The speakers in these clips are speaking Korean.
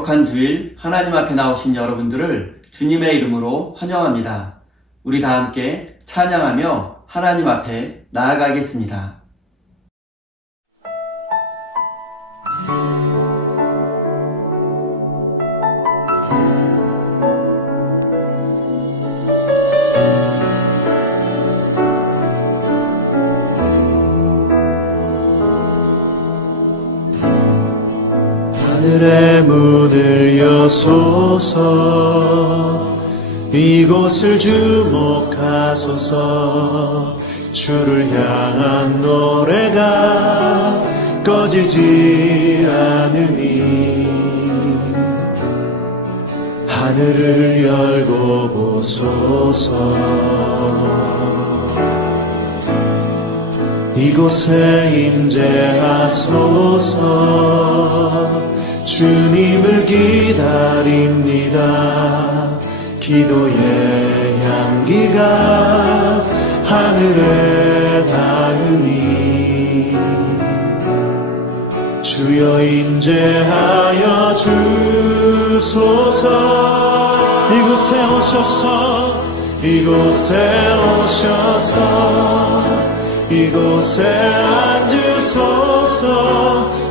거룩한 주일 하나님 앞에 나오신 여러분들을 주님의 이름으로 환영합니다. 우리 다 함께 찬양하며 하나님 앞에 나아가겠습니다. 하늘의 문을 여소서, 이곳을 주목하소서. 주를 향한 노래가 꺼지지 않으니 하늘을 열고 보소서. 이곳에 임재하소서. 주님을 기다립니다. 기도의 향기가 하늘에 닿으니 주여 임재하여 주소서. 이곳에 오셔서, 이곳에 오셔서, 이곳에 앉으소서.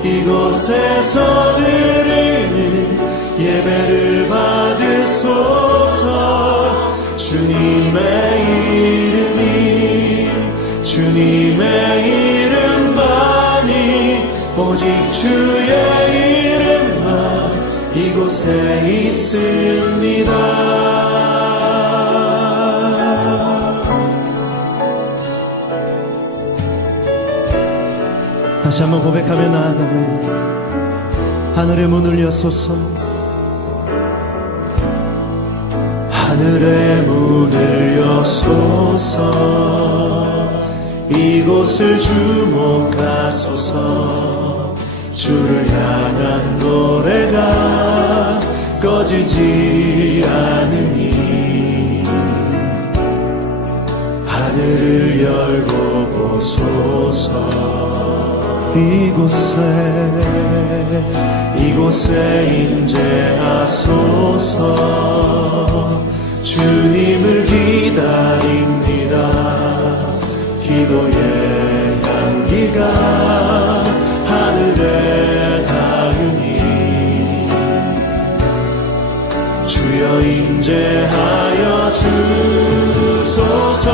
이곳에서 드리는 예배를 받으소서. 주님의 이름만이, 오직 주의 이름만 이곳에 있습니다. 다시 한번 고백하며 나아가면, 하늘의 문을 여소서. 하늘의 문을 여소서. 이곳을 주목하소서. 주를 향한 노래가 꺼지지 않으니 하늘을 열고 보소서. 이곳에 임재하소서. 주님을 기다립니다. 기도의 향기가 하늘에 닿으니 주여 임재하여 주소서.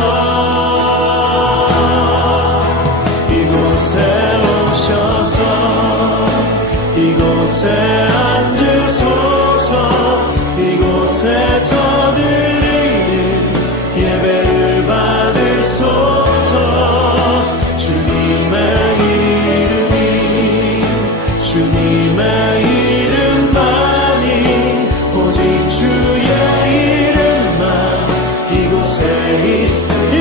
이곳에 앉으소서. 이곳에서 드리는 예배를 받으소서. 주님의 이름만이, 오직 주의 이름만 이곳에 있으니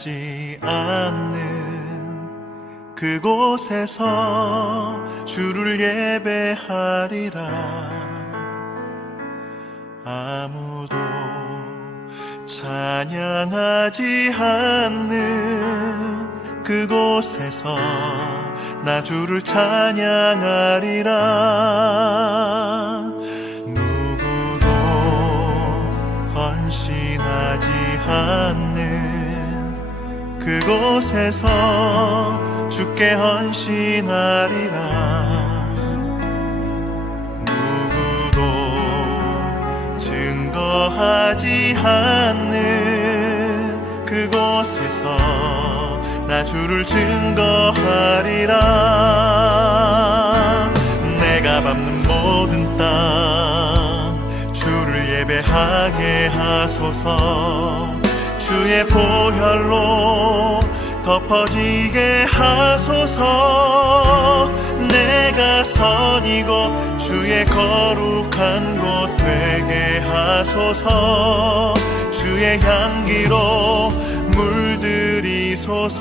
하지 않는 그곳에서 주를 예배하리라. 아무도 찬양하지 않는 그곳에서 나 주를 찬양하리라. 누구도 헌신하지 않는 그곳에서 주께 헌신하리라. 누구도 증거하지 않는 그곳에서 나 주를 증거하리라. 내가 밟는 모든 땅 주를 예배하게 하소서. 주의 보혈로 덮어지게 하소서. 내가 선이고 주의 거룩한 곳 되게 하소서. 주의 향기로 물들이소서.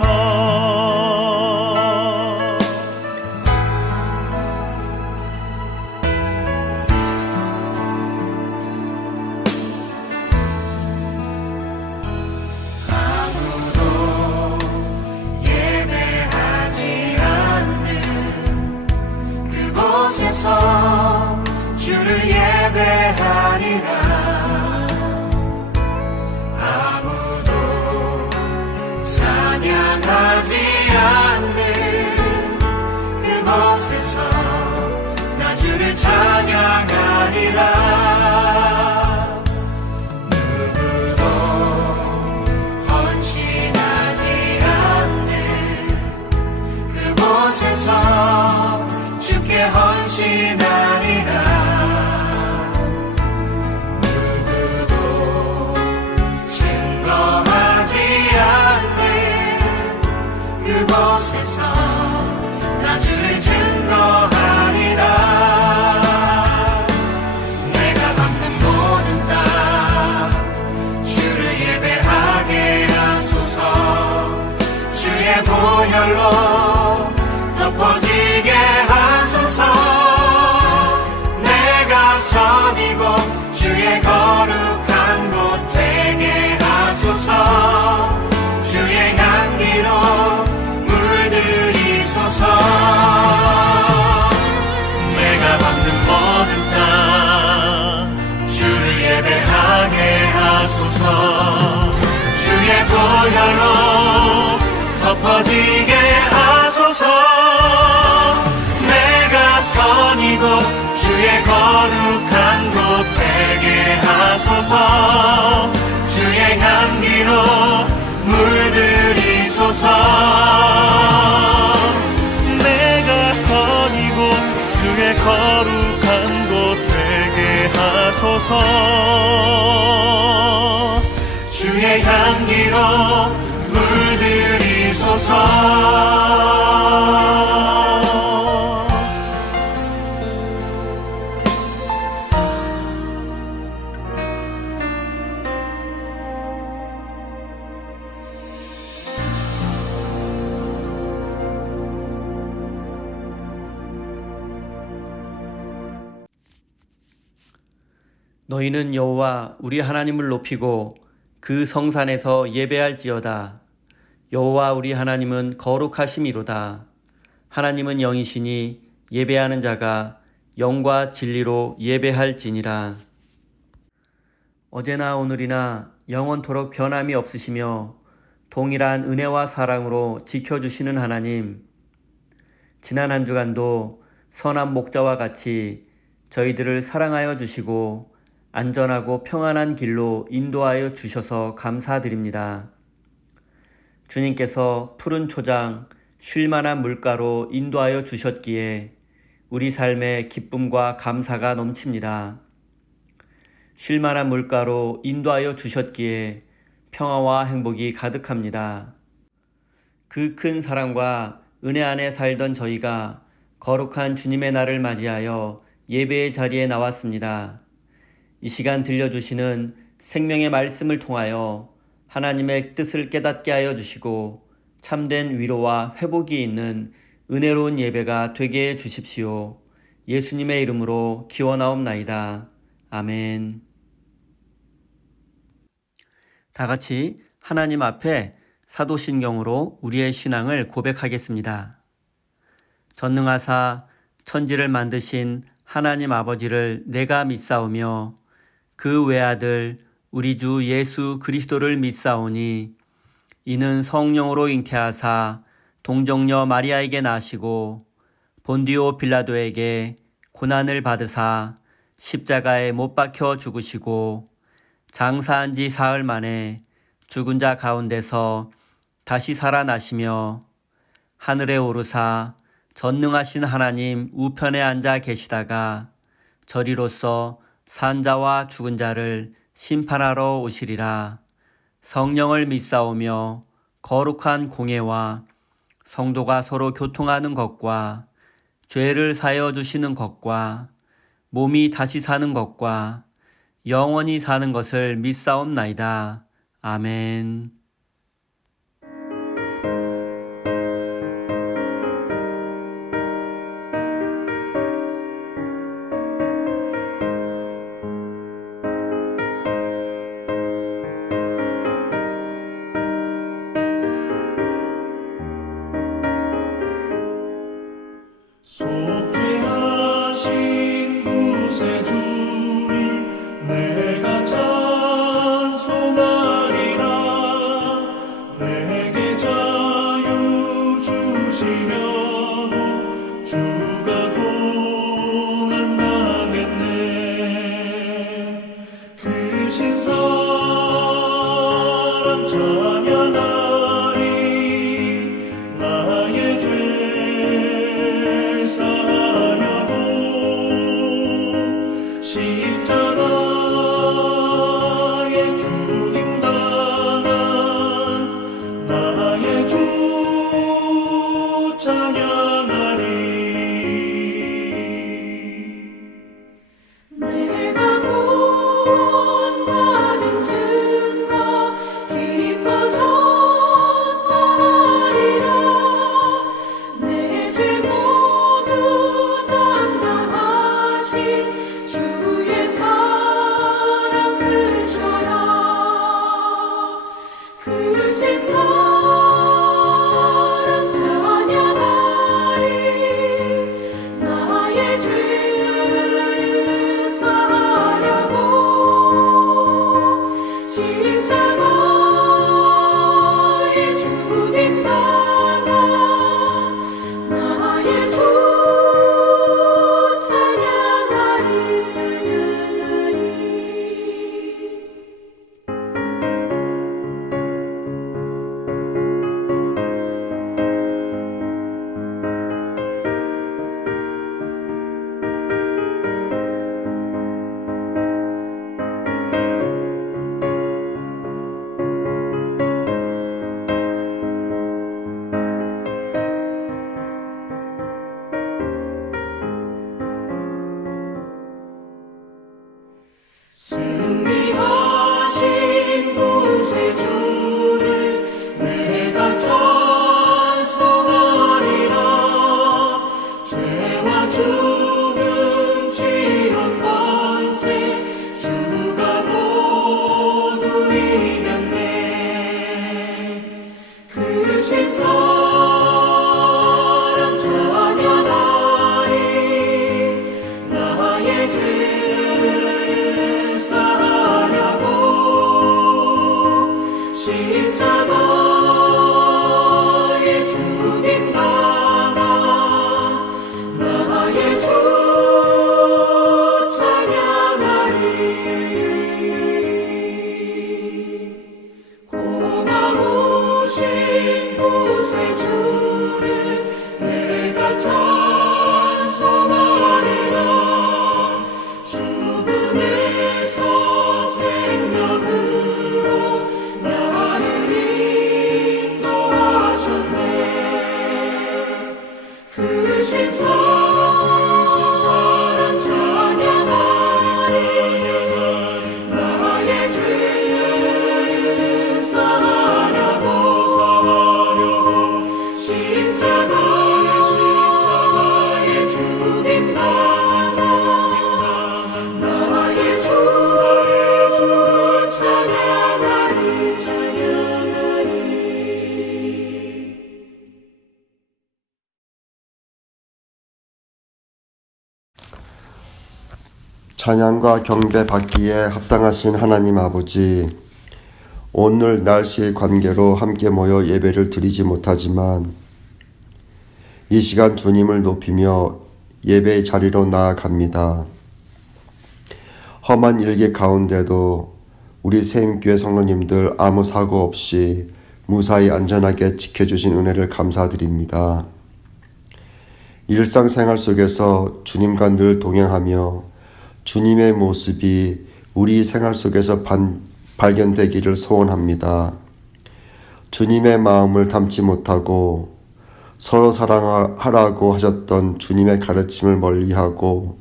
주를 예배하리라. 아무도 찬양하지 않는 그곳에서 나 주를 찬양하리라. 누구도 헌신하지 않는 그곳에서 주께 헌신하리라. 누구도 증거하지 않는 그곳에서 나 주를 증거하리라. 내가 밟는 모든 땅 주를 예배하게 하소서. 주의 보혈로 덮어지게 하소서. 내가 선이고 주의 거룩한 곳 되게 하소서. 주의 향기로 물들이소서. 내가 밟는 모든 땅 주를 예배하게 하소서. 주의 보혈로 덮어지게 하소서. 내가 선이고 주의 거룩한 곳 되게 하소서. 주의 향기로 물들이소서. 내가 선이고 주의 거룩한 곳 되게 하소서. 주의 향기로 물들이소서. 너희는 여호와 우리 하나님을 높이고 그 성산에서 예배할지어다. 여호와 우리 하나님은 거룩하심이로다. 하나님은 영이시니 예배하는 자가 영과 진리로 예배할지니라. 어제나 오늘이나 영원토록 변함이 없으시며 동일한 은혜와 사랑으로 지켜주시는 하나님, 지난 한 주간도 선한 목자와 같이 저희들을 사랑하여 주시고 안전하고 평안한 길로 인도하여 주셔서 감사드립니다. 주님께서 푸른 초장, 쉴만한 물가로 인도하여 주셨기에 우리 삶에 기쁨과 감사가 넘칩니다. 쉴만한 물가로 인도하여 주셨기에 평화와 행복이 가득합니다. 그 큰 사랑과 은혜 안에 살던 저희가 거룩한 주님의 날을 맞이하여 예배의 자리에 나왔습니다. 이 시간 들려주시는 생명의 말씀을 통하여 하나님의 뜻을 깨닫게 하여 주시고 참된 위로와 회복이 있는 은혜로운 예배가 되게 해 주십시오. 예수님의 이름으로 기원하옵나이다. 아멘. 다 같이 하나님 앞에 사도신경으로 우리의 신앙을 고백하겠습니다. 전능하사 천지를 만드신 하나님 아버지를 내가 믿사오며 그 외아들 우리 주 예수 그리스도를 믿사오니 이는 성령으로 잉태하사 동정녀 마리아에게 나시고 본디오 빌라도에게 고난을 받으사 십자가에 못 박혀 죽으시고 장사한 지 사흘 만에 죽은 자 가운데서 다시 살아나시며 하늘에 오르사 전능하신 하나님 우편에 앉아 계시다가 저리로서 산 자와 죽은 자를 심판하러 오시리라. 성령을 믿사오며 거룩한 공예와 성도가 서로 교통하는 것과 죄를 사여 주시는 것과 몸이 다시 사는 것과 영원히 사는 것을 믿사옵나이다. 아멘. 속죄하신 구세주를 내가 찬송하리라. 내게 자유 주시려고 주가 고난 당했네. 그 신사랑 찬양하리. 나의 죄 사하려고 십자가에 죽임당한 나의 주 찬양하리. 내가 구원받은 증거 기뻐 전파하리라. 내 죄 모두 담당하신 주의 사랑 크셔라. 크신 사랑 찬양하리. 나의 죄 사하려고 십자가에 죽임당한 나의 주 찬양하리. 승리하신 구세주를 내가 찬송하리라. 죄와 죽음 지옥 권세 주가 모두 이겼네. 크신 사랑 찬양하리. 나의 죄 사하려고 십자가에 죽임당한 나의 주 찬양하리. 고마우신 구세주를 내가 찬송하리라. 죽음에서 생명으로 나를 인도하셨네. 크신 사랑 찬양하리. 나의 죄 찬양과 경배 받기에 합당하신 하나님 아버지, 오늘 날씨의 관계로 함께 모여 예배를 드리지 못하지만 이 시간 주님을 높이며 예배의 자리로 나아갑니다. 험한 일기 가운데도 우리 세임교회 성도님들 아무 사고 없이 무사히 안전하게 지켜주신 은혜를 감사드립니다. 일상생활 속에서 주님과 늘 동행하며 주님의 모습이 우리 생활 속에서 발견되기를 소원합니다. 주님의 마음을 담지 못하고 서로 사랑하라고 하셨던 주님의 가르침을 멀리하고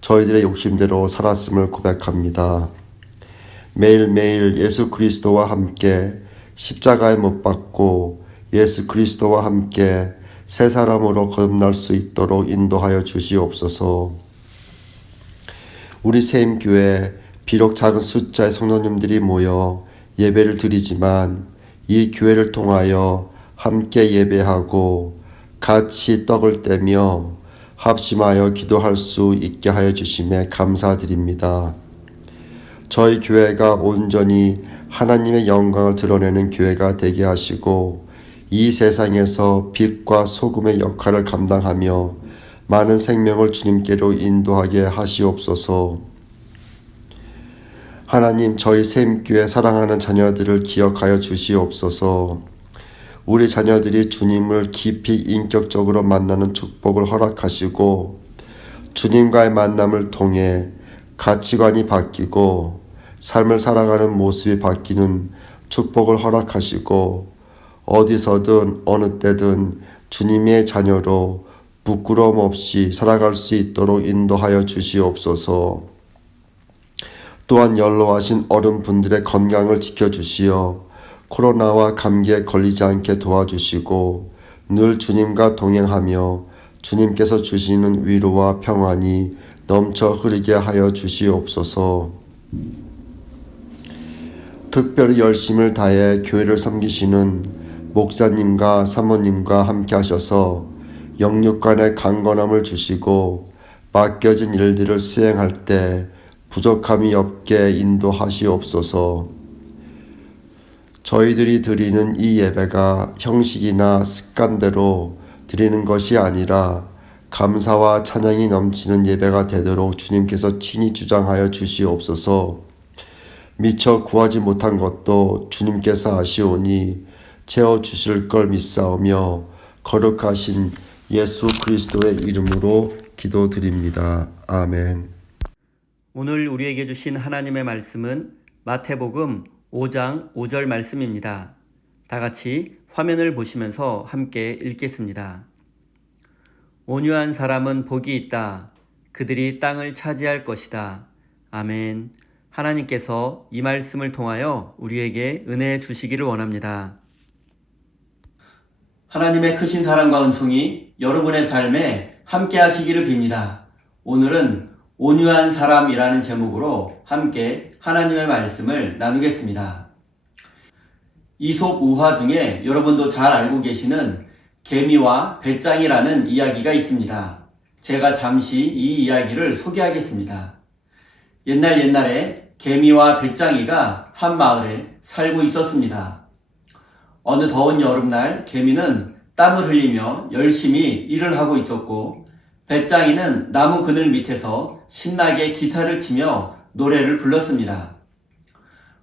저희들의 욕심대로 살았음을 고백합니다. 매일매일 예수 그리스도와 함께 십자가에 못 박고 예수 그리스도와 함께 새 사람으로 거듭날 수 있도록 인도하여 주시옵소서. 우리 세임교회 비록 작은 숫자의 성도님들이 모여 예배를 드리지만 이 교회를 통하여 함께 예배하고 같이 떡을 떼며 합심하여 기도할 수 있게 하여 주심에 감사드립니다. 저희 교회가 온전히 하나님의 영광을 드러내는 교회가 되게 하시고 이 세상에서 빛과 소금의 역할을 감당하며 많은 생명을 주님께로 인도하게 하시옵소서. 하나님, 저희 세임교회 사랑하는 자녀들을 기억하여 주시옵소서. 우리 자녀들이 주님을 깊이 인격적으로 만나는 축복을 허락하시고 주님과의 만남을 통해 가치관이 바뀌고 삶을 살아가는 모습이 바뀌는 축복을 허락하시고 어디서든 어느 때든 주님의 자녀로 부끄러움 없이 살아갈 수 있도록 인도하여 주시옵소서. 또한 연로하신 어른분들의 건강을 지켜주시어 코로나와 감기에 걸리지 않게 도와주시고 늘 주님과 동행하며 주님께서 주시는 위로와 평안이 넘쳐 흐르게 하여 주시옵소서. 특별히 열심을 다해 교회를 섬기시는 목사님과 사모님과 함께 하셔서 영육간의 강건함을 주시고 맡겨진 일들을 수행할 때 부족함이 없게 인도하시옵소서. 저희들이 드리는 이 예배가 형식이나 습관대로 드리는 것이 아니라 감사와 찬양이 넘치는 예배가 되도록 주님께서 친히 주장하여 주시옵소서. 미처 구하지 못한 것도 주님께서 아시오니 채워주실 걸 믿사오며 거룩하신 예수 그리스도의 이름으로 기도드립니다. 아멘. 오늘 우리에게 주신 하나님의 말씀은 마태복음 5장 5절 말씀입니다. 다 같이 화면을 보시면서 함께 읽겠습니다. 온유한 사람은 복이 있다. 그들이 땅을 차지할 것이다. 아멘. 하나님께서 이 말씀을 통하여 우리에게 은혜 주시기를 원합니다. 하나님의 크신 사랑과 은총이 여러분의 삶에 함께 하시기를 빕니다. 오늘은 온유한 사람이라는 제목으로 함께 하나님의 말씀을 나누겠습니다. 이솝 우화 중에 여러분도 잘 알고 계시는 개미와 배짱이라는 이야기가 있습니다. 제가 잠시 이 이야기를 소개하겠습니다. 옛날에 개미와 배짱이가 한 마을에 살고 있었습니다. 어느 더운 여름날 개미는 땀을 흘리며 열심히 일을 하고 있었고 배짱이는 나무 그늘 밑에서 신나게 기타를 치며 노래를 불렀습니다.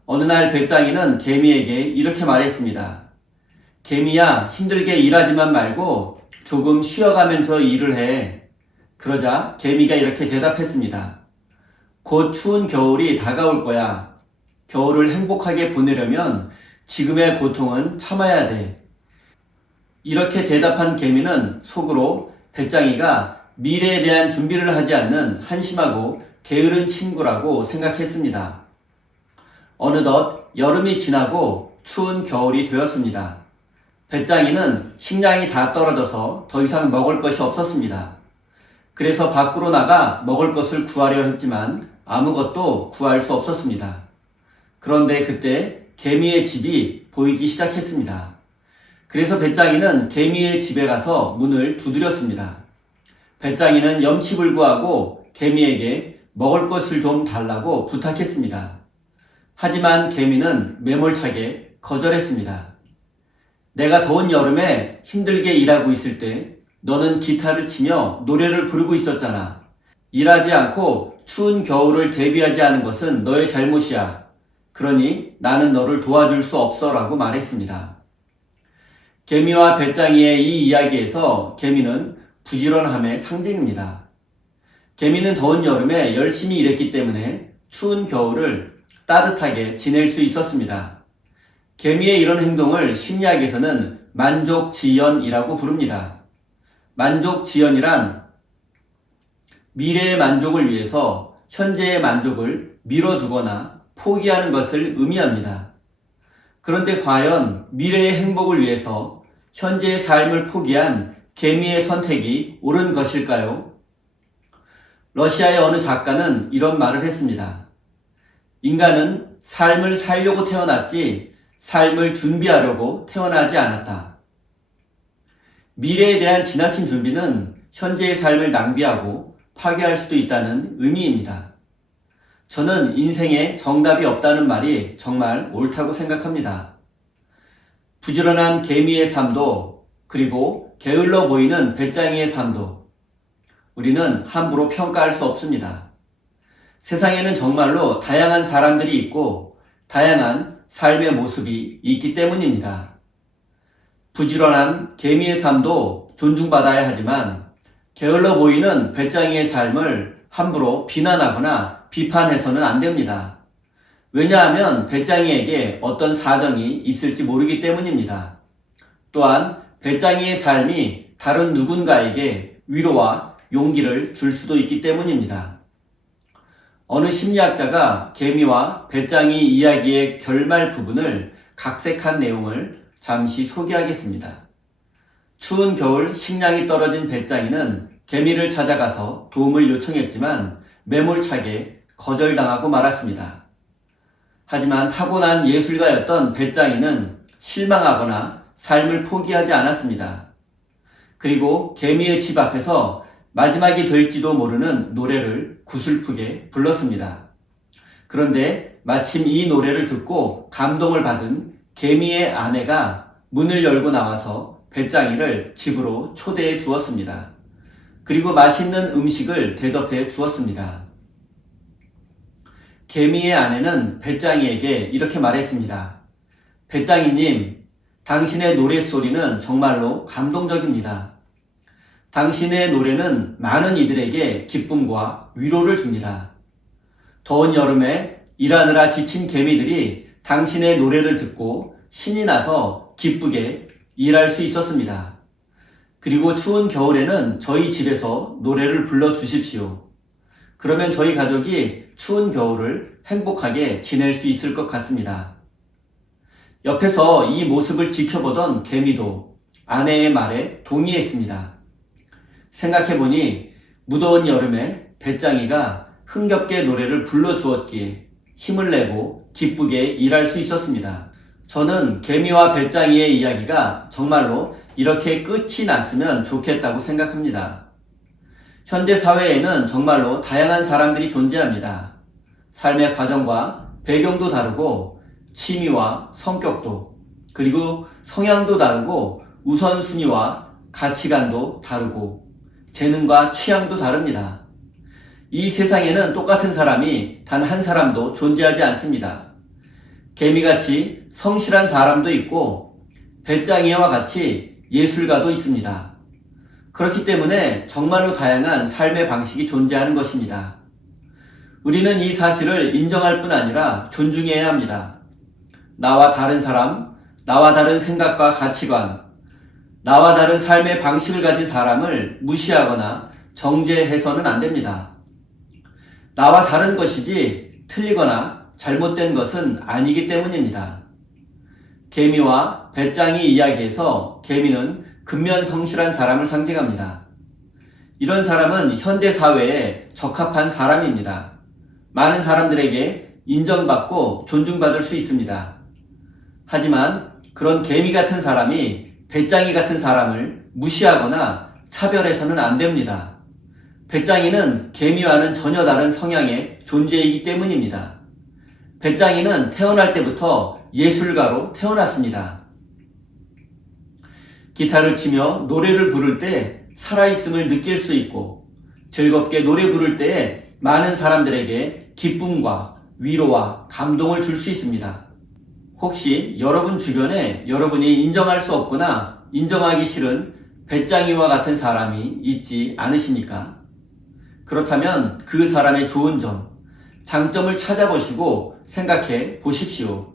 어느 날 배짱이는 개미에게 이렇게 말했습니다. 개미야, 힘들게 일하지만 말고 조금 쉬어가면서 일을 해. 그러자 개미가 이렇게 대답했습니다. 곧 추운 겨울이 다가올 거야. 겨울을 행복하게 보내려면 지금의 고통은 참아야 돼. 이렇게 대답한 개미는 속으로 배짱이가 미래에 대한 준비를 하지 않는 한심하고 게으른 친구라고 생각했습니다. 어느덧 여름이 지나고 추운 겨울이 되었습니다. 배짱이는 식량이 다 떨어져서 더 이상 먹을 것이 없었습니다. 그래서 밖으로 나가 먹을 것을 구하려 했지만 아무것도 구할 수 없었습니다. 그런데 그때 개미의 집이 보이기 시작했습니다. 그래서 배짱이는 개미의 집에 가서 문을 두드렸습니다. 배짱이는 염치불구하고 개미에게 먹을 것을 좀 달라고 부탁했습니다. 하지만 개미는 매몰차게 거절했습니다. 내가 더운 여름에 힘들게 일하고 있을 때 너는 기타를 치며 노래를 부르고 있었잖아. 일하지 않고 추운 겨울을 대비하지 않은 것은 너의 잘못이야. 그러니 나는 너를 도와줄 수 없어 라고 말했습니다. 개미와 배짱이의 이 이야기에서 개미는 부지런함의 상징입니다. 개미는 더운 여름에 열심히 일했기 때문에 추운 겨울을 따뜻하게 지낼 수 있었습니다. 개미의 이런 행동을 심리학에서는 만족지연이라고 부릅니다. 만족지연이란 미래의 만족을 위해서 현재의 만족을 미뤄두거나 포기하는 것을 의미합니다. 그런데 과연 미래의 행복을 위해서 현재의 삶을 포기한 개미의 선택이 옳은 것일까요? 러시아의 어느 작가는 이런 말을 했습니다. 인간은 삶을 살려고 태어났지 삶을 준비하려고 태어나지 않았다. 미래에 대한 지나친 준비는 현재의 삶을 낭비하고 파괴할 수도 있다는 의미입니다. 저는 인생에 정답이 없다는 말이 정말 옳다고 생각합니다. 부지런한 개미의 삶도 그리고 게을러 보이는 배짱이의 삶도 우리는 함부로 평가할 수 없습니다. 세상에는 정말로 다양한 사람들이 있고 다양한 삶의 모습이 있기 때문입니다. 부지런한 개미의 삶도 존중받아야 하지만 게을러 보이는 배짱이의 삶을 함부로 비난하거나 비판해서는 안 됩니다. 왜냐하면 배짱이에게 어떤 사정이 있을지 모르기 때문입니다. 또한 배짱이의 삶이 다른 누군가에게 위로와 용기를 줄 수도 있기 때문입니다. 어느 심리학자가 개미와 배짱이 이야기의 결말 부분을 각색한 내용을 잠시 소개하겠습니다. 추운 겨울 식량이 떨어진 배짱이는 개미를 찾아가서 도움을 요청했지만 매몰차게 거절당하고 말았습니다. 하지만 타고난 예술가였던 배짱이는 실망하거나 삶을 포기하지 않았습니다. 그리고 개미의 집 앞에서 마지막이 될지도 모르는 노래를 구슬프게 불렀습니다. 그런데 마침 이 노래를 듣고 감동을 받은 개미의 아내가 문을 열고 나와서 배짱이를 집으로 초대해 주었습니다. 그리고 맛있는 음식을 대접해 주었습니다. 개미의 아내는 배짱이에게 이렇게 말했습니다. 배짱이님, 당신의 노랫소리는 정말로 감동적입니다. 당신의 노래는 많은 이들에게 기쁨과 위로를 줍니다. 더운 여름에 일하느라 지친 개미들이 당신의 노래를 듣고 신이 나서 기쁘게 일할 수 있었습니다. 그리고 추운 겨울에는 저희 집에서 노래를 불러주십시오. 그러면 저희 가족이 추운 겨울을 행복하게 지낼 수 있을 것 같습니다. 옆에서 이 모습을 지켜보던 개미도 아내의 말에 동의했습니다. 생각해보니 무더운 여름에 배짱이가 흥겹게 노래를 불러주었기에 힘을 내고 기쁘게 일할 수 있었습니다. 저는 개미와 배짱이의 이야기가 정말로 이렇게 끝이 났으면 좋겠다고 생각합니다. 현대 사회에는 정말로 다양한 사람들이 존재합니다. 삶의 과정과 배경도 다르고 취미와 성격도 그리고 성향도 다르고 우선순위와 가치관도 다르고 재능과 취향도 다릅니다. 이 세상에는 똑같은 사람이 단 한 사람도 존재하지 않습니다. 개미같이 성실한 사람도 있고 배짱이와 같이 예술가도 있습니다. 그렇기 때문에 정말로 다양한 삶의 방식이 존재하는 것입니다. 우리는 이 사실을 인정할 뿐 아니라 존중해야 합니다. 나와 다른 사람, 나와 다른 생각과 가치관, 나와 다른 삶의 방식을 가진 사람을 무시하거나 정죄해서는 안 됩니다. 나와 다른 것이지 틀리거나 잘못된 것은 아니기 때문입니다. 개미와 배짱이 이야기에서 개미는 근면성실한 사람을 상징합니다. 이런 사람은 현대사회에 적합한 사람입니다. 많은 사람들에게 인정받고 존중받을 수 있습니다. 하지만 그런 개미 같은 사람이 배짱이 같은 사람을 무시하거나 차별해서는 안 됩니다. 배짱이는 개미와는 전혀 다른 성향의 존재이기 때문입니다. 배짱이는 태어날 때부터 예술가로 태어났습니다. 기타를 치며 노래를 부를 때 살아있음을 느낄 수 있고 즐겁게 노래 부를 때에 많은 사람들에게 기쁨과 위로와 감동을 줄 수 있습니다. 혹시 여러분 주변에 여러분이 인정할 수 없거나 인정하기 싫은 배짱이와 같은 사람이 있지 않으십니까? 그렇다면 그 사람의 좋은 점, 장점을 찾아보시고 생각해 보십시오.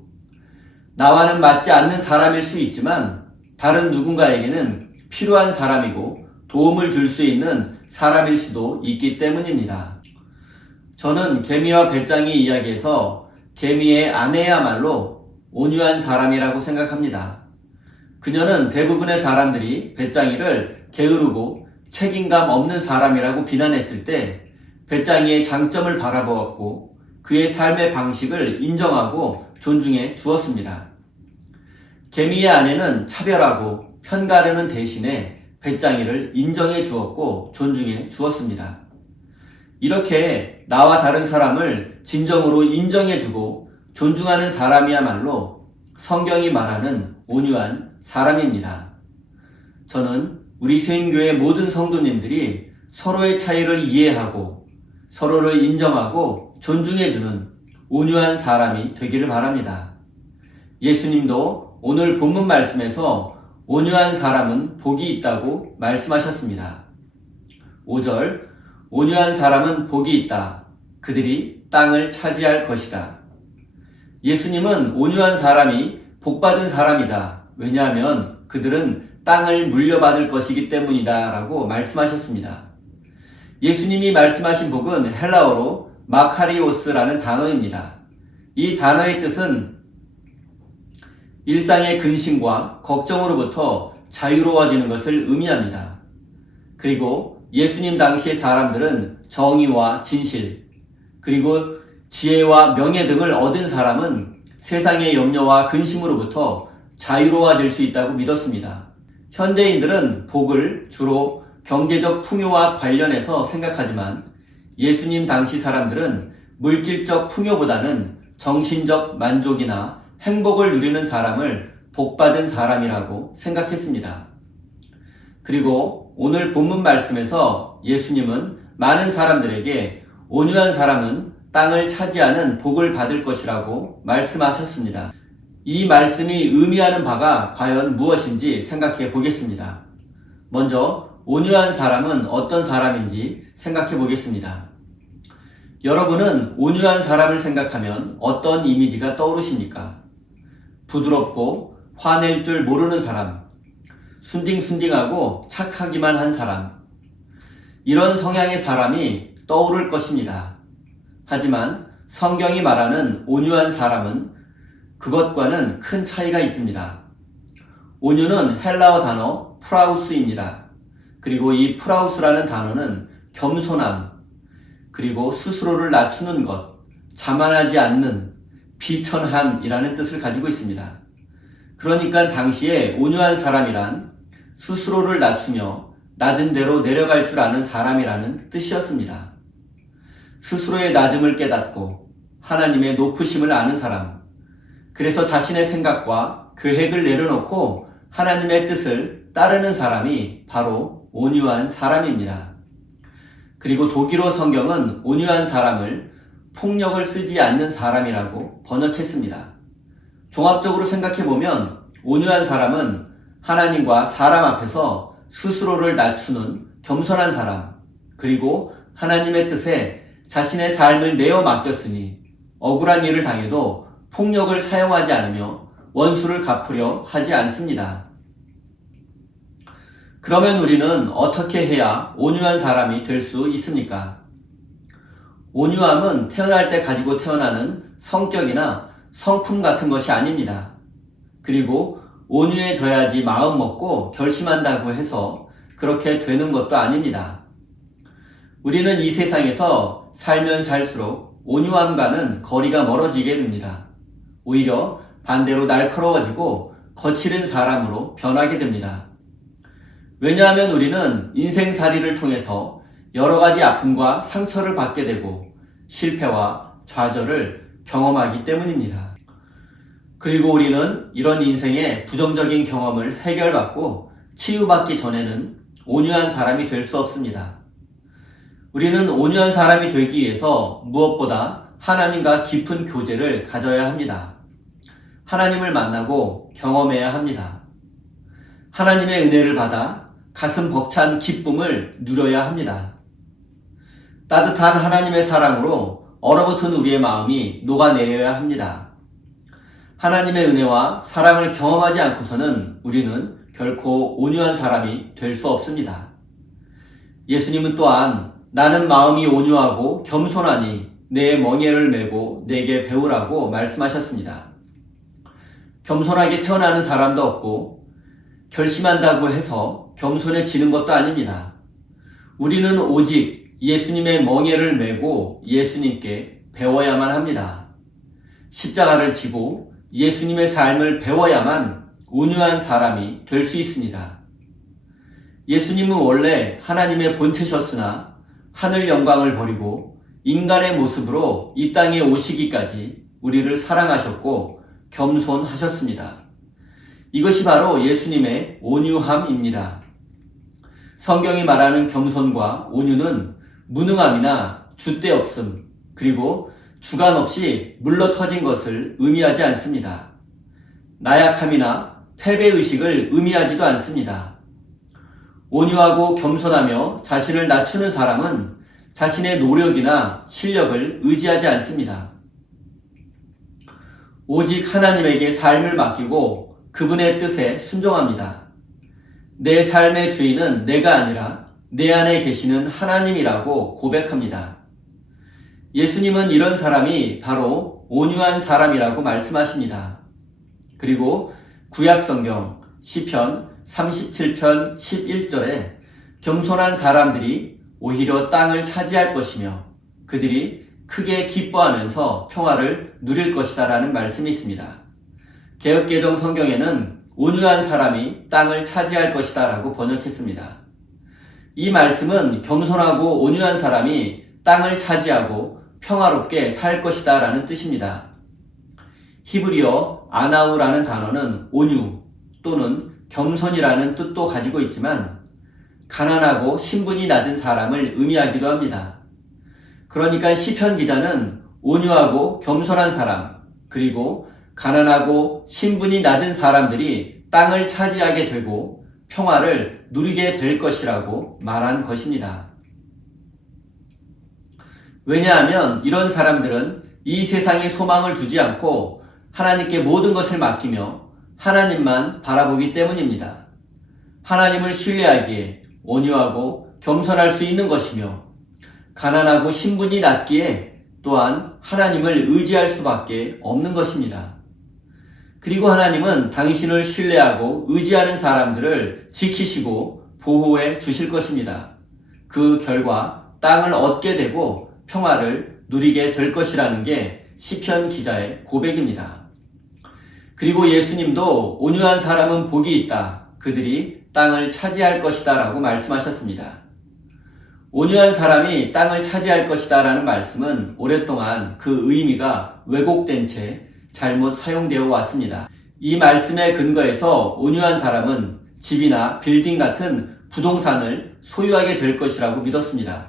나와는 맞지 않는 사람일 수 있지만 다른 누군가에게는 필요한 사람이고 도움을 줄 수 있는 사람일 수도 있기 때문입니다. 저는 개미와 배짱이 이야기에서 개미의 아내야말로 온유한 사람이라고 생각합니다. 그녀는 대부분의 사람들이 배짱이를 게으르고 책임감 없는 사람이라고 비난했을 때 배짱이의 장점을 바라보았고 그의 삶의 방식을 인정하고 존중해 주었습니다. 개미의 아내는 차별하고 편가르는 대신에 배짱이를 인정해 주었고 존중해 주었습니다. 이렇게 나와 다른 사람을 진정으로 인정해 주고 존중하는 사람이야말로 성경이 말하는 온유한 사람입니다. 저는 우리 세임교회 모든 성도님들이 서로의 차이를 이해하고 서로를 인정하고 존중해주는 온유한 사람이 되기를 바랍니다. 예수님도 오늘 본문 말씀에서 온유한 사람은 복이 있다고 말씀하셨습니다. 5절, 온유한 사람은 복이 있다. 그들이 땅을 차지할 것이다. 예수님은 온유한 사람이 복받은 사람이다. 왜냐하면 그들은 땅을 물려받을 것이기 때문이다 라고 말씀하셨습니다. 예수님이 말씀하신 복은 헬라어로 마카리오스라는 단어입니다. 이 단어의 뜻은 일상의 근심과 걱정으로부터 자유로워지는 것을 의미합니다. 그리고 예수님 당시의 사람들은 정의와 진실, 그리고 지혜와 명예 등을 얻은 사람은 세상의 염려와 근심으로부터 자유로워질 수 있다고 믿었습니다. 현대인들은 복을 주로 경제적 풍요와 관련해서 생각하지만 예수님 당시 사람들은 물질적 풍요보다는 정신적 만족이나 행복을 누리는 사람을 복받은 사람이라고 생각했습니다. 그리고 오늘 본문 말씀에서 예수님은 많은 사람들에게 온유한 사람은 땅을 차지하는 복을 받을 것이라고 말씀하셨습니다. 이 말씀이 의미하는 바가 과연 무엇인지 생각해 보겠습니다. 먼저 온유한 사람은 어떤 사람인지 생각해 보겠습니다. 여러분은 온유한 사람을 생각하면 어떤 이미지가 떠오르십니까? 부드럽고 화낼 줄 모르는 사람, 순딩순딩하고 착하기만 한 사람, 이런 성향의 사람이 떠오를 것입니다. 하지만 성경이 말하는 온유한 사람은 그것과는 큰 차이가 있습니다. 온유는 헬라어 단어 프라우스입니다. 그리고 이 프라우스라는 단어는 겸손함, 그리고 스스로를 낮추는 것, 자만하지 않는, 비천함이라는 뜻을 가지고 있습니다. 그러니까 당시에 온유한 사람이란 스스로를 낮추며 낮은 대로 내려갈 줄 아는 사람이라는 뜻이었습니다. 스스로의 낮음을 깨닫고 하나님의 높으심을 아는 사람, 그래서 자신의 생각과 계획을 내려놓고 하나님의 뜻을 따르는 사람이 바로 온유한 사람입니다. 그리고 독일어 성경은 온유한 사람을 폭력을 쓰지 않는 사람이라고 번역했습니다. 종합적으로 생각해보면 온유한 사람은 하나님과 사람 앞에서 스스로를 낮추는 겸손한 사람, 그리고 하나님의 뜻에 자신의 삶을 내어 맡겼으니 억울한 일을 당해도 폭력을 사용하지 않으며 원수를 갚으려 하지 않습니다. 그러면 우리는 어떻게 해야 온유한 사람이 될 수 있습니까? 온유함은 태어날 때 가지고 태어나는 성격이나 성품 같은 것이 아닙니다. 그리고 온유해져야지 마음 먹고 결심한다고 해서 그렇게 되는 것도 아닙니다. 우리는 이 세상에서 살면 살수록 온유함과는 거리가 멀어지게 됩니다. 오히려 반대로 날카로워지고 거칠은 사람으로 변하게 됩니다. 왜냐하면 우리는 인생살이를 통해서 여러 가지 아픔과 상처를 받게 되고 실패와 좌절을 경험하기 때문입니다. 그리고 우리는 이런 인생의 부정적인 경험을 해결받고 치유받기 전에는 온유한 사람이 될 수 없습니다. 우리는 온유한 사람이 되기 위해서 무엇보다 하나님과 깊은 교제를 가져야 합니다. 하나님을 만나고 경험해야 합니다. 하나님의 은혜를 받아 가슴 벅찬 기쁨을 누려야 합니다. 따뜻한 하나님의 사랑으로 얼어붙은 우리의 마음이 녹아내려야 합니다. 하나님의 은혜와 사랑을 경험하지 않고서는 우리는 결코 온유한 사람이 될 수 없습니다. 예수님은 또한 나는 마음이 온유하고 겸손하니 내 멍에를 메고 내게 배우라고 말씀하셨습니다. 겸손하게 태어나는 사람도 없고 결심한다고 해서 겸손해지는 것도 아닙니다. 우리는 오직 예수님의 멍에를 메고 예수님께 배워야만 합니다. 십자가를 지고 예수님의 삶을 배워야만 온유한 사람이 될 수 있습니다. 예수님은 원래 하나님의 본체셨으나 하늘 영광을 버리고 인간의 모습으로 이 땅에 오시기까지 우리를 사랑하셨고 겸손하셨습니다. 이것이 바로 예수님의 온유함입니다. 성경이 말하는 겸손과 온유는 무능함이나 줏대없음 그리고 주관 없이 물러터진 것을 의미하지 않습니다. 나약함이나 패배의식을 의미하지도 않습니다. 온유하고 겸손하며 자신을 낮추는 사람은 자신의 노력이나 실력을 의지하지 않습니다. 오직 하나님에게 삶을 맡기고 그분의 뜻에 순종합니다. 내 삶의 주인은 내가 아니라 내 안에 계시는 하나님이라고 고백합니다. 예수님은 이런 사람이 바로 온유한 사람이라고 말씀하십니다. 그리고 구약성경 시편 37편 11절에 겸손한 사람들이 오히려 땅을 차지할 것이며 그들이 크게 기뻐하면서 평화를 누릴 것이다 라는 말씀이 있습니다. 개역개정 성경에는 온유한 사람이 땅을 차지할 것이다 라고 번역했습니다. 이 말씀은 겸손하고 온유한 사람이 땅을 차지하고 평화롭게 살 것이다 라는 뜻입니다. 히브리어 아나우라는 단어는 온유 또는 겸손이라는 뜻도 가지고 있지만 가난하고 신분이 낮은 사람을 의미하기도 합니다. 그러니까 시편 기자는 온유하고 겸손한 사람 그리고 가난하고 신분이 낮은 사람들이 땅을 차지하게 되고 평화를 누리게 될 것이라고 말한 것입니다. 왜냐하면 이런 사람들은 이 세상에 소망을 두지 않고 하나님께 모든 것을 맡기며 하나님만 바라보기 때문입니다. 하나님을 신뢰하기에 온유하고 겸손할 수 있는 것이며 가난하고 신분이 낮기에 또한 하나님을 의지할 수밖에 없는 것입니다. 그리고 하나님은 당신을 신뢰하고 의지하는 사람들을 지키시고 보호해 주실 것입니다. 그 결과 땅을 얻게 되고 평화를 누리게 될 것이라는 게 시편 기자의 고백입니다. 그리고 예수님도 온유한 사람은 복이 있다. 그들이 땅을 차지할 것이다 라고 말씀하셨습니다. 온유한 사람이 땅을 차지할 것이다 라는 말씀은 오랫동안 그 의미가 왜곡된 채 잘못 사용되어 왔습니다. 이 말씀의 근거에서 온유한 사람은 집이나 빌딩 같은 부동산을 소유하게 될 것이라고 믿었습니다.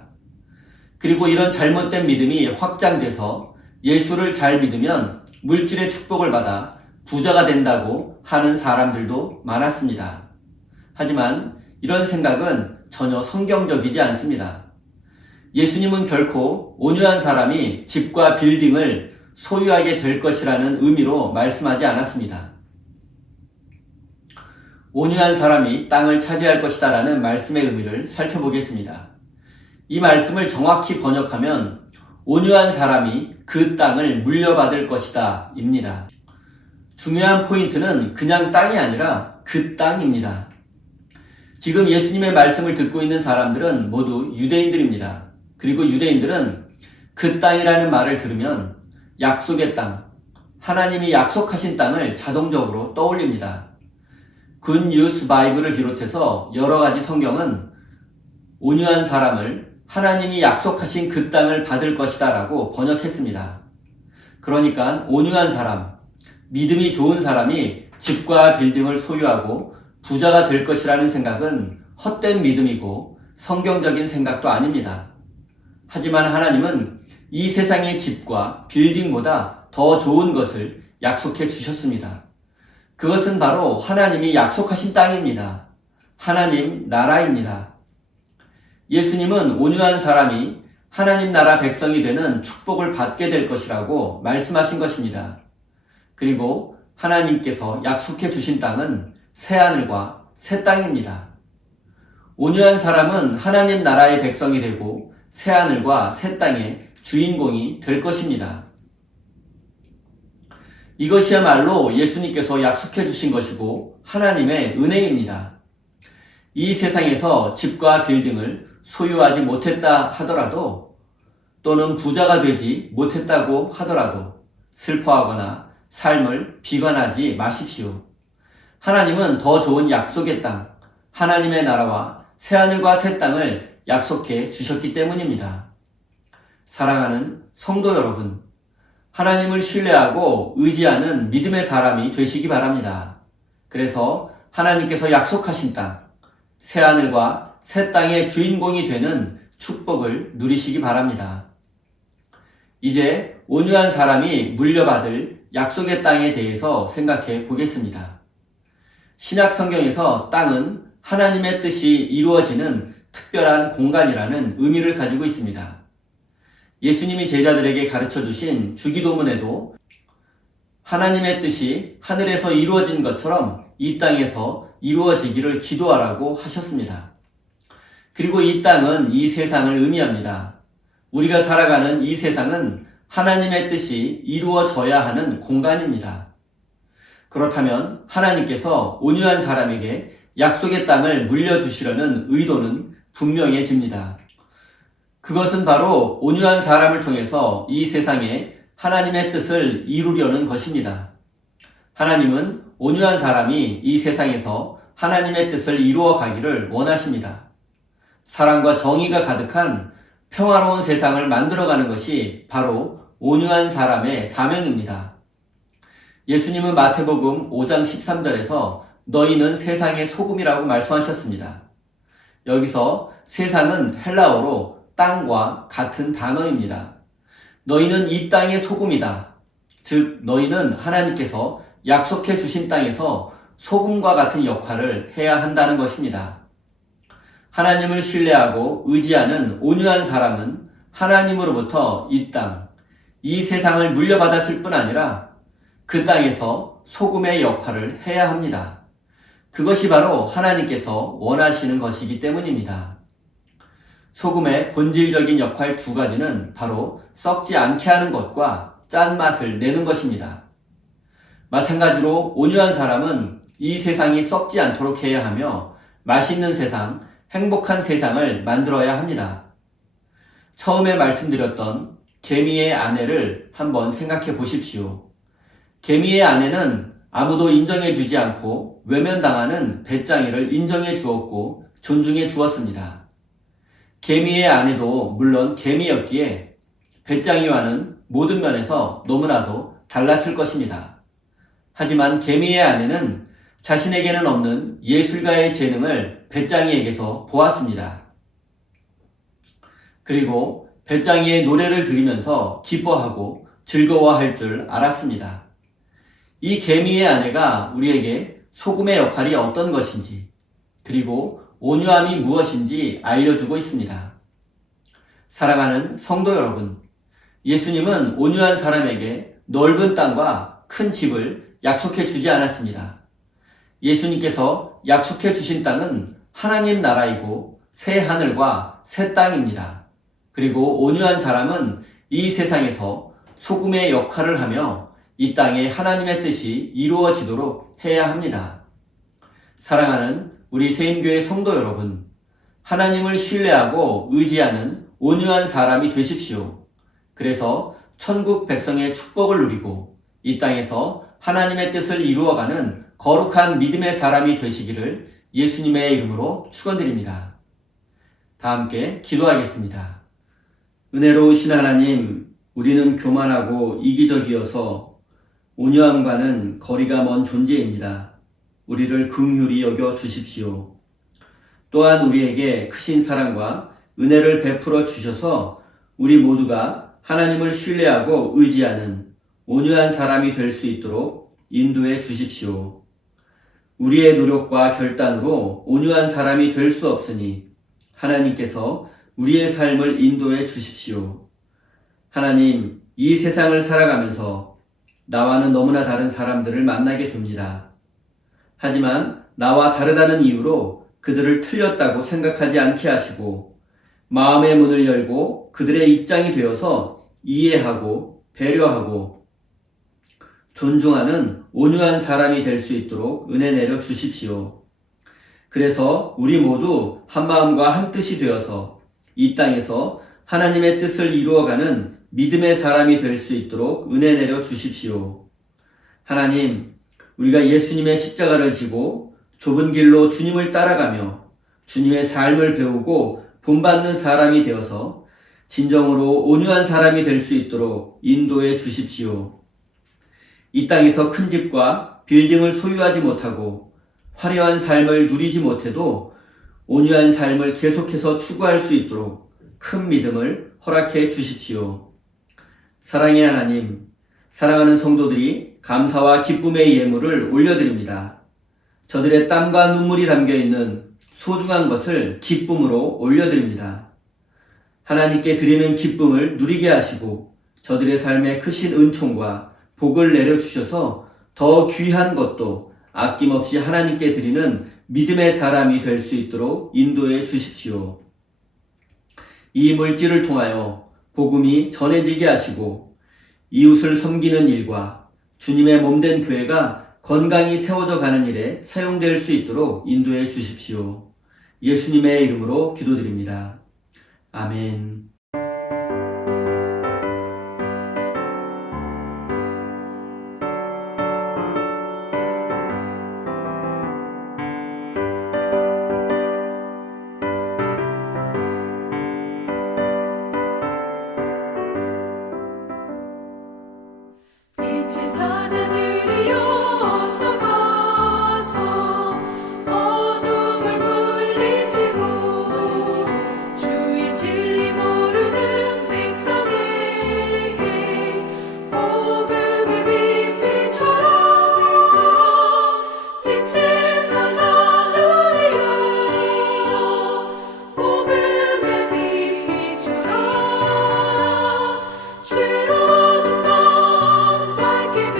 그리고 이런 잘못된 믿음이 확장돼서 예수를 잘 믿으면 물질의 축복을 받아 부자가 된다고 하는 사람들도 많았습니다. 하지만 이런 생각은 전혀 성경적이지 않습니다. 예수님은 결코 온유한 사람이 집과 빌딩을 소유하게 될 것이라는 의미로 말씀하지 않았습니다. 온유한 사람이 땅을 차지할 것이다 라는 말씀의 의미를 살펴보겠습니다. 이 말씀을 정확히 번역하면 온유한 사람이 그 땅을 물려받을 것이다 입니다. 중요한 포인트는 그냥 땅이 아니라 그 땅입니다. 지금 예수님의 말씀을 듣고 있는 사람들은 모두 유대인들입니다. 그리고 유대인들은 그 땅이라는 말을 들으면 약속의 땅, 하나님이 약속하신 땅을 자동적으로 떠올립니다. 굿 뉴스 바이블을 비롯해서 여러 가지 성경은 온유한 사람을 하나님이 약속하신 그 땅을 받을 것이다 라고 번역했습니다. 그러니까 온유한 사람, 믿음이 좋은 사람이 집과 빌딩을 소유하고 부자가 될 것이라는 생각은 헛된 믿음이고 성경적인 생각도 아닙니다. 하지만 하나님은 이 세상의 집과 빌딩보다 더 좋은 것을 약속해 주셨습니다. 그것은 바로 하나님이 약속하신 땅입니다. 하나님 나라입니다. 예수님은 온유한 사람이 하나님 나라 백성이 되는 축복을 받게 될 것이라고 말씀하신 것입니다. 그리고 하나님께서 약속해 주신 땅은 새하늘과 새 땅입니다. 온유한 사람은 하나님 나라의 백성이 되고 새하늘과 새 땅의 주인공이 될 것입니다. 이것이야말로 예수님께서 약속해 주신 것이고 하나님의 은혜입니다. 이 세상에서 집과 빌딩을 소유하지 못했다 하더라도 또는 부자가 되지 못했다고 하더라도 슬퍼하거나 삶을 비관하지 마십시오. 하나님은 더 좋은 약속의 땅, 하나님의 나라와 새하늘과 새 땅을 약속해 주셨기 때문입니다. 사랑하는 성도 여러분, 하나님을 신뢰하고 의지하는 믿음의 사람이 되시기 바랍니다. 그래서 하나님께서 약속하신 땅, 새하늘과 새 땅의 주인공이 되는 축복을 누리시기 바랍니다. 이제 온유한 사람이 물려받을 약속의 땅에 대해서 생각해 보겠습니다. 신약 성경에서 땅은 하나님의 뜻이 이루어지는 특별한 공간이라는 의미를 가지고 있습니다. 예수님이 제자들에게 가르쳐 주신 주기도문에도 하나님의 뜻이 하늘에서 이루어진 것처럼 이 땅에서 이루어지기를 기도하라고 하셨습니다. 그리고 이 땅은 이 세상을 의미합니다. 우리가 살아가는 이 세상은 하나님의 뜻이 이루어져야 하는 공간입니다. 그렇다면 하나님께서 온유한 사람에게 약속의 땅을 물려주시려는 의도는 분명해집니다. 그것은 바로 온유한 사람을 통해서 이 세상에 하나님의 뜻을 이루려는 것입니다. 하나님은 온유한 사람이 이 세상에서 하나님의 뜻을 이루어 가기를 원하십니다. 사랑과 정의가 가득한 평화로운 세상을 만들어가는 것이 바로 온유한 사람의 사명입니다. 예수님은 마태복음 5장 13절에서 너희는 세상의 소금이라고 말씀하셨습니다. 여기서 세상은 헬라어로 땅과 같은 단어입니다. 너희는 이 땅의 소금이다. 즉 너희는 하나님께서 약속해 주신 땅에서 소금과 같은 역할을 해야 한다는 것입니다. 하나님을 신뢰하고 의지하는 온유한 사람은 하나님으로부터 이 땅, 이 세상을 물려받았을 뿐 아니라 그 땅에서 소금의 역할을 해야 합니다. 그것이 바로 하나님께서 원하시는 것이기 때문입니다. 소금의 본질적인 역할 두 가지는 바로 썩지 않게 하는 것과 짠맛을 내는 것입니다. 마찬가지로 온유한 사람은 이 세상이 썩지 않도록 해야 하며 맛있는 세상, 행복한 세상을 만들어야 합니다. 처음에 말씀드렸던 개미의 아내를 한번 생각해 보십시오. 개미의 아내는 아무도 인정해 주지 않고 외면당하는 배짱이를 인정해 주었고 존중해 주었습니다. 개미의 아내도 물론 개미였기에 배짱이와는 모든 면에서 너무나도 달랐을 것입니다. 하지만 개미의 아내는 자신에게는 없는 예술가의 재능을 배짱이에게서 보았습니다. 그리고 배짱이의 노래를 들으면서 기뻐하고 즐거워할 줄 알았습니다. 이 개미의 아내가 우리에게 소금의 역할이 어떤 것인지 그리고 온유함이 무엇인지 알려주고 있습니다. 사랑하는 성도 여러분, 예수님은 온유한 사람에게 넓은 땅과 큰 집을 약속해 주지 않았습니다. 예수님께서 약속해 주신 땅은 하나님 나라이고 새 하늘과 새 땅입니다. 그리고 온유한 사람은 이 세상에서 소금의 역할을 하며 이 땅에 하나님의 뜻이 이루어지도록 해야 합니다. 사랑하는 우리 세임교회 성도 여러분, 하나님을 신뢰하고 의지하는 온유한 사람이 되십시오. 그래서 천국 백성의 축복을 누리고 이 땅에서 하나님의 뜻을 이루어가는 거룩한 믿음의 사람이 되시기를 예수님의 이름으로 축원드립니다. 다 함께 기도하겠습니다. 은혜로우신 하나님, 우리는 교만하고 이기적이어서 온유함과는 거리가 먼 존재입니다. 우리를 긍휼히 여겨 주십시오. 또한 우리에게 크신 사랑과 은혜를 베풀어 주셔서 우리 모두가 하나님을 신뢰하고 의지하는 온유한 사람이 될 수 있도록 인도해 주십시오. 우리의 노력과 결단으로 온유한 사람이 될 수 없으니 하나님께서 우리의 삶을 인도해 주십시오. 하나님, 이 세상을 살아가면서 나와는 너무나 다른 사람들을 만나게 됩니다. 하지만 나와 다르다는 이유로 그들을 틀렸다고 생각하지 않게 하시고 마음의 문을 열고 그들의 입장이 되어서 이해하고 배려하고 존중하는 온유한 사람이 될 수 있도록 은혜 내려 주십시오. 그래서 우리 모두 한 마음과 한 뜻이 되어서 이 땅에서 하나님의 뜻을 이루어가는 믿음의 사람이 될 수 있도록 은혜 내려 주십시오. 하나님, 우리가 예수님의 십자가를 지고 좁은 길로 주님을 따라가며 주님의 삶을 배우고 본받는 사람이 되어서 진정으로 온유한 사람이 될 수 있도록 인도해 주십시오. 이 땅에서 큰 집과 빌딩을 소유하지 못하고 화려한 삶을 누리지 못해도 온유한 삶을 계속해서 추구할 수 있도록 큰 믿음을 허락해 주십시오. 사랑의 하나님, 사랑하는 성도들이 감사와 기쁨의 예물을 올려드립니다. 저들의 땀과 눈물이 담겨있는 소중한 것을 기쁨으로 올려드립니다. 하나님께 드리는 기쁨을 누리게 하시고 저들의 삶에 크신 은총과 복을 내려주셔서 더 귀한 것도 아낌없이 하나님께 드리는 믿음의 사람이 될 수 있도록 인도해 주십시오. 이 물질을 통하여 복음이 전해지게 하시고 이웃을 섬기는 일과 주님의 몸된 교회가 건강히 세워져 가는 일에 사용될 수 있도록 인도해 주십시오. 예수님의 이름으로 기도드립니다. 아멘. 빛의 사자들이여 어서 가서 어둠을 물리치고 주의 진리 모르는 백성에게 복음의 빛비춰라. 빛의 사자들이여 복음의 빛비춰라. 죄로 어둠 밤 밝게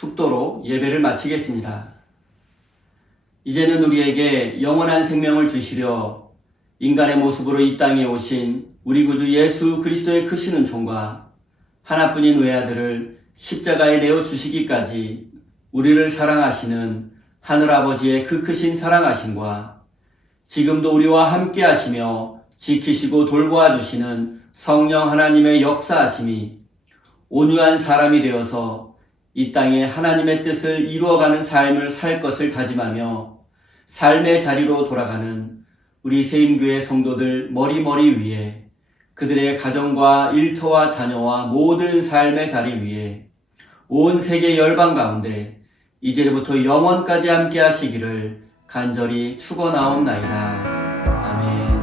축도로 예배를 마치겠습니다. 이제는 우리에게 영원한 생명을 주시려 인간의 모습으로 이 땅에 오신 우리 구주 예수 그리스도의 크신 은총과 하나뿐인 외아들을 십자가에 내어 주시기까지 우리를 사랑하시는 하늘아버지의 그 크신 사랑하심과 지금도 우리와 함께 하시며 지키시고 돌보아 주시는 성령 하나님의 역사하심이 온유한 사람이 되어서 이 땅에 하나님의 뜻을 이루어가는 삶을 살 것을 다짐하며 삶의 자리로 돌아가는 우리 세임교회 성도들 머리머리 위에 그들의 가정과 일터와 자녀와 모든 삶의 자리 위에 온 세계 열방 가운데 이제부터 영원까지 함께 하시기를 간절히 축원하옵나이다. 아멘.